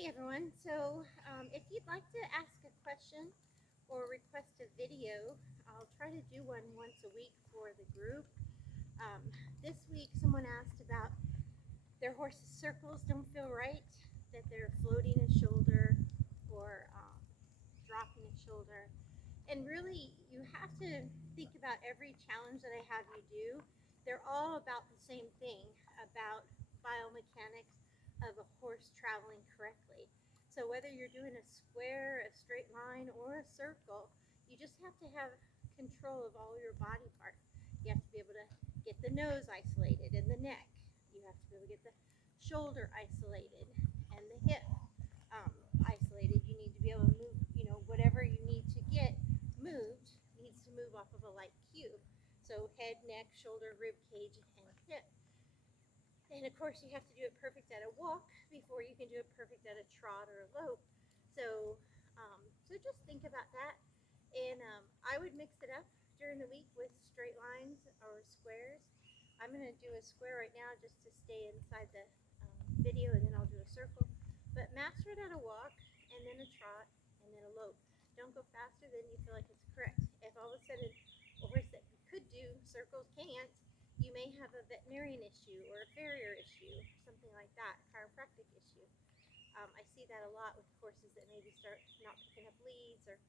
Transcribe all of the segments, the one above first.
Hey everyone, so if you'd like to ask a question or request a video, I'll try to do one once a week for the group. Um, this week someone asked about their horse's circles don't feel right, that they're floating a shoulder or dropping a shoulder. And really you have to think about every challenge that I have you do. They're all about the same thing, about biomechanics of a horse traveling correctly. So whether you're doing a square, a straight line, or a circle, you just have to have control of all your body parts. You have to be able to get the nose isolated and the neck. You have to be able to get the shoulder isolated and the hip isolated. You need to be able to move, whatever you need to get moved needs to move off of a light cue. So head, neck, shoulder, rib cage, and hip. And of course, you have to do it perfect at a walk before you can do it perfect at a trot or a lope. So, so just think about that. And I would mix it up during the week with straight lines or squares. I'm going to do a square right now just to stay inside the video, and then I'll do a circle. But master it at a walk, and then a trot, and then a lope. Don't go faster than you feel like it's correct. If all of a sudden a horse that could do circles can't, you may have a veterinarian issue or a farrier issue, something like that, a chiropractic issue. I see that a lot with horses that maybe start not picking up leads or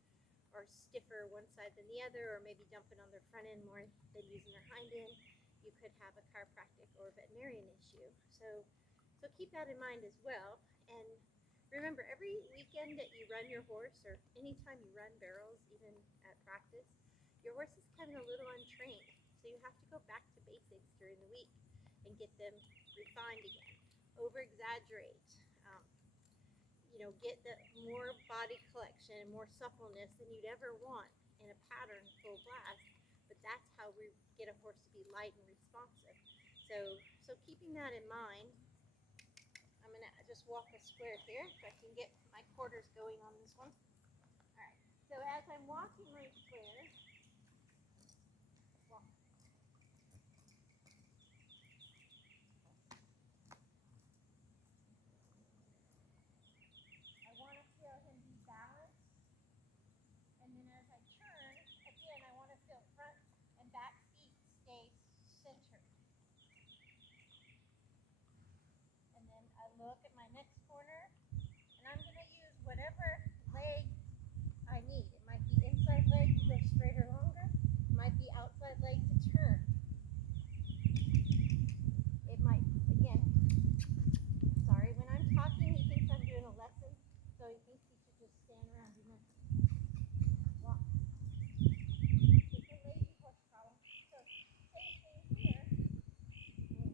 stiffer one side than the other, or maybe dumping on their front end more than using their hind end. You could have a chiropractic or a veterinarian issue. So keep that in mind as well. And remember, every weekend that you run your horse, or anytime you run barrels, even at practice, your horse is kind of a little untrained. So you have to go back to basics during the week and get them refined again. Over-exaggerate. Get the more body collection and more suppleness than you'd ever want in a pattern full blast. But that's how we get a horse to be light and responsive. So keeping that in mind, I'm going to just walk a square here so I can get my quarters going on this one. All right. So as I'm walking my square, walk. I want to feel him be balanced. And then as I turn, again, I want to feel front and back feet stay centered. And then I look at my next corner, and I'm going to use whatever leg I need. It might be inside leg to go straighter longer. It might be outside leg to turn. It might, again, sorry, when I'm talking, he thinks I'm doing a lesson, so he thinks he should just stand around and walk. It's a lazy horse problem. So same thing here. Move,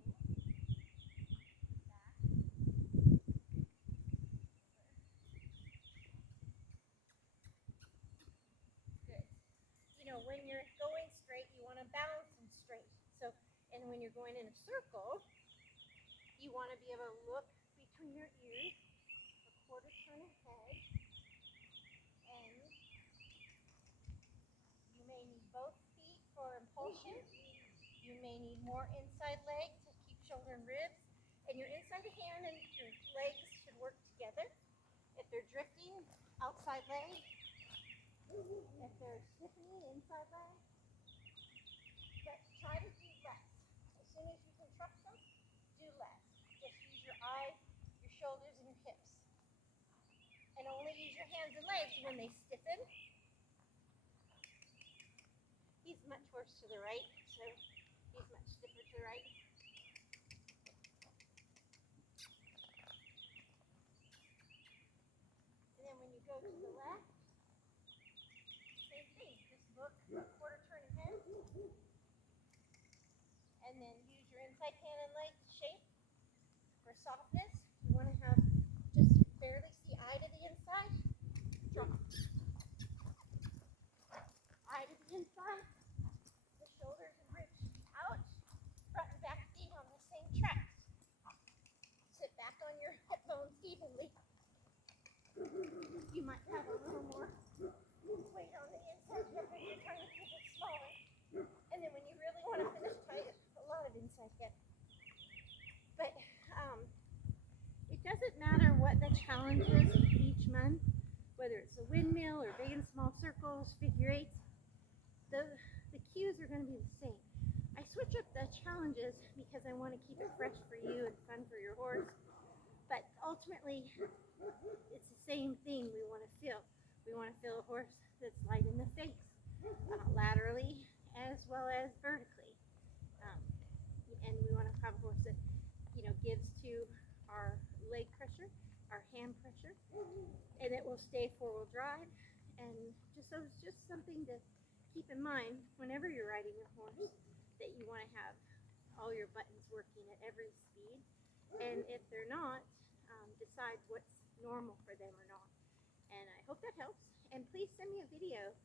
back, good. When you're going straight, you want to balance them straight. So, and when you're going in a circle, you want to be able to look between your ears, a quarter turn ahead, and you may need both feet for impulsion. You may need more inside leg to keep shoulder and ribs. And your inside hand and your legs should work together. If they're drifting, outside leg. If they're stiffening, inside leg. But try to do less. As soon as you can trust them, do less. Just use your eye, your shoulders, and your hips. And only use your hands and legs when they stiffen. He's much worse to the right, so he's much stiffer to the right. And then when you go to the left, same thing. Just look quarter turn ahead. And then use your inside hand and leg to shape. For softness, you want to have just barely see eye to the inside. Drop. Eye to the inside. The shoulders and ribs out. Front and back feet on the same track. Sit back on your hip bones evenly. You might have a little more weight on the inside hip if you're trying to keep it smaller. And then when you really want to finish tight, a lot of inside hip. But it doesn't matter what the challenges each month, whether it's a windmill or big and small circles, figure eights. The cues are going to be the same. I switch up the challenges because I want to keep it fresh for you and fun for your horse. But ultimately, it's the same thing we want to feel. We want to feel a horse that's light in the face, laterally as well as vertically. Um, and we want to have a horse that, gives to our leg pressure, our hand pressure, and it will stay four-wheel drive. And so it's just something to keep in mind whenever you're riding your horse, that you want to have all your buttons working at every speed. And if they're not, decide what's normal for them or not. And I hope that helps. And please send me a video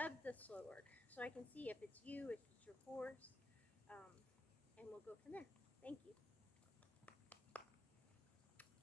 of the slow work so I can see if it's you, if it's your horse, and we'll go from there. Thank you.